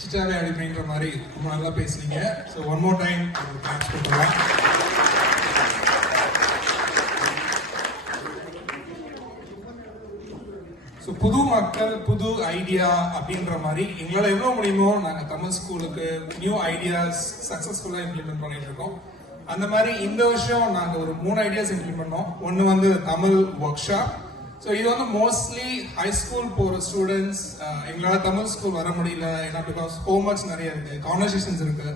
சிரிச்சிட்டாவே அப்படின்ற மாதிரி ரொம்ப நல்லா பேசுனீங்க. So one more time claps கொடுக்கலாம். ஸோ புது மக்கள் புது ஐடியா அப்படின்ற மாதிரி எங்களால் எவ்வளோ முடியுமோ நாங்கள் தமிழ் ஸ்கூலுக்கு நியூ ஐடியாஸ் சக்ஸஸ்ஃபுல்லாக இம்ப்ளிமெண்ட் பண்ணிட்டு இருக்கோம். அந்த மாதிரி இந்த வருஷம் நாங்கள் ஒரு 3 ஐடியாஸ் இம்ப்ளிமெண்ட் பண்ணோம். ஒன்று வந்து தமிழ் ஒர்க் ஷாப். ஸோ இது வந்து மோஸ்ட்லி ஹை ஸ்கூல் போகிற ஸ்டூடெண்ட்ஸ் எங்களால் தமிழ் ஸ்கூல் வர முடியல ஏன்னா பிகாஸ் ஹோம்ஒர்க்ஸ் நிறைய இருக்கு, கான்வர்சேஷன்ஸ் இருக்கு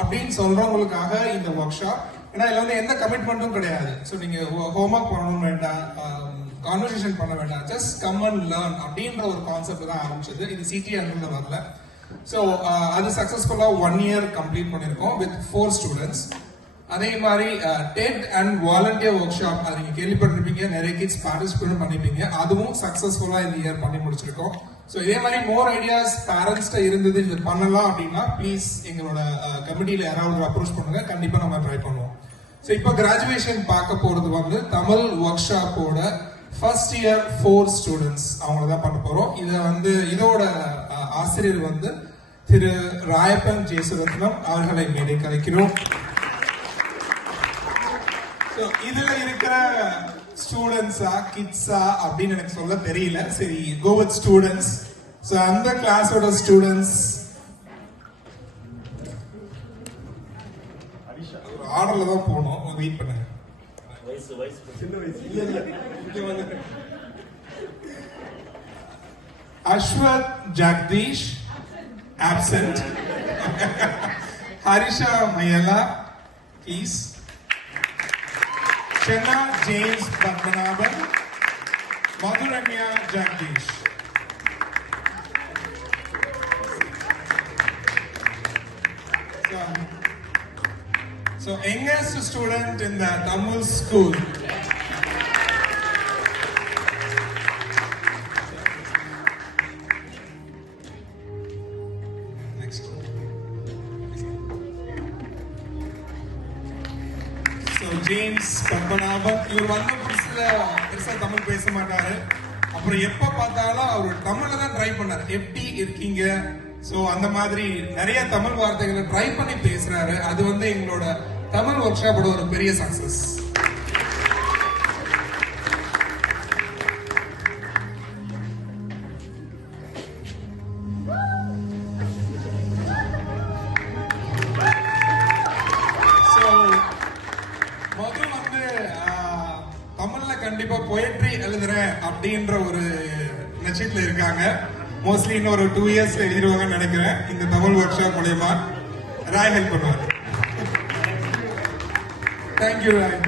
அப்படின்னு சொல்றவங்களுக்காக இந்த ஒர்க் ஷாப். ஏன்னா இதுல வந்து எந்த கமிட்மெண்ட்டும் கிடையாது. ஸோ நீங்க ஹோம்ஒர்க் பண்ணணும் வேண்டாம், கான்வர்சேஷன் பண்ண வேண்டாம், ஜஸ்ட் கம் அண்ட் லேர்ன் அப்படின்ற ஒரு கான்செப்ட் தான் ஆரம்பிச்சது. இது சிடி அண்ட்ல வரல. ஸோ அது சக்சஸ்ஃபுல்லா 1 இயர் கம்ப்ளீட் பண்ணிருக்கோம் வித் 4 ஸ்டூடெண்ட்ஸ். அதே மாதிரி TED and volunteer workshop அது நீங்க கேள்விப்பட்டிருப்பீங்க, நிறைய கிட்ஸ் பார்ட்டிசிபேட் பண்ணிருப்பீங்க. அதுவும் சக்சஸ்ஃபுல்லா இந்த இயர் பண்ணி முடிச்சிருக்கோம். ஸோ இதே மாதிரி மோர் ஐடியாஸ் பேரண்ட்ஸ்ட இருந்தது இது பண்ணலாம் அப்படின்னா ப்ளீஸ் எங்களோட கமிட்டியில யாராவது அப்ரோச் பண்ணுங்க, கண்டிப்பா நம்ம ட்ரை பண்ணுவோம். ஸோ இப்போ கிராஜுவேஷன் பார்க்க போறது வந்து தமிழ் ஒர்க் ஷாப்போட ஃபர்ஸ்ட் இயர் 4 ஸ்டூடெண்ட்ஸ் அவங்கள தான் பண்ண போறோம். இதை வந்து இதோட ஆசிரியர் வந்து திரு ராயப்பன் ஜேசுரத்னம் அவர்களை மேடை கலைக்கிறோம். இதுல இருக்கிற ஸ்டூடெண்ட்ஸா கிட்ஸா அப்படின்னு எனக்கு சொல்ல தெரியல. சரி, கோ வித் ஸ்டூடெண்ட்ஸ். சோ அந்த கிளாஸோட ஸ்டூடெண்ட்ஸ் ஒரு ஆர்டர்ல தான் போனோம், வெயிட் பண்ணுங்க. அஸ்வத் ஜெகதீஷ் absent. ஹரிஷா மையலா please. Shenna James Padmanabhan, Madhuranya Jagdish. So youngest student in the Tamil school. Next. James Padmanabhan இவர் வந்த புதுசுல பெருசா தமிழ் பேச மாட்டாரு. அப்புறம் எப்ப பார்த்தாலும் அவர் தமிழ்ல தான் ட்ரை பண்ணாரு. எப்படி இருக்கீங்க, சோ அந்த மாதிரி நிறைய தமிழ் வார்த்தைகளை ட்ரை பண்ணி பேசுறாரு. அது வந்து எங்களோட தமிழ் ஒர்க் ஷாப்போட ஒரு பெரிய சக்சஸ். தமிழ்ல கண்டிப்பா போயட்ரி எழுதுறேன் அப்படின்ற ஒரு நட்சத்திரத்துல இருக்காங்க. மோஸ்ட்லி இன்னும் ஒரு 2 இயர்ஸ்ல எழுதிடுவாங்கன்னு நினைக்கிறேன். இந்த தமிழ் ஒர்க் ஷாப் மூலமா ராய் ஹெல்ப் பண்ணுவார். தேங்க்யூ ராய்.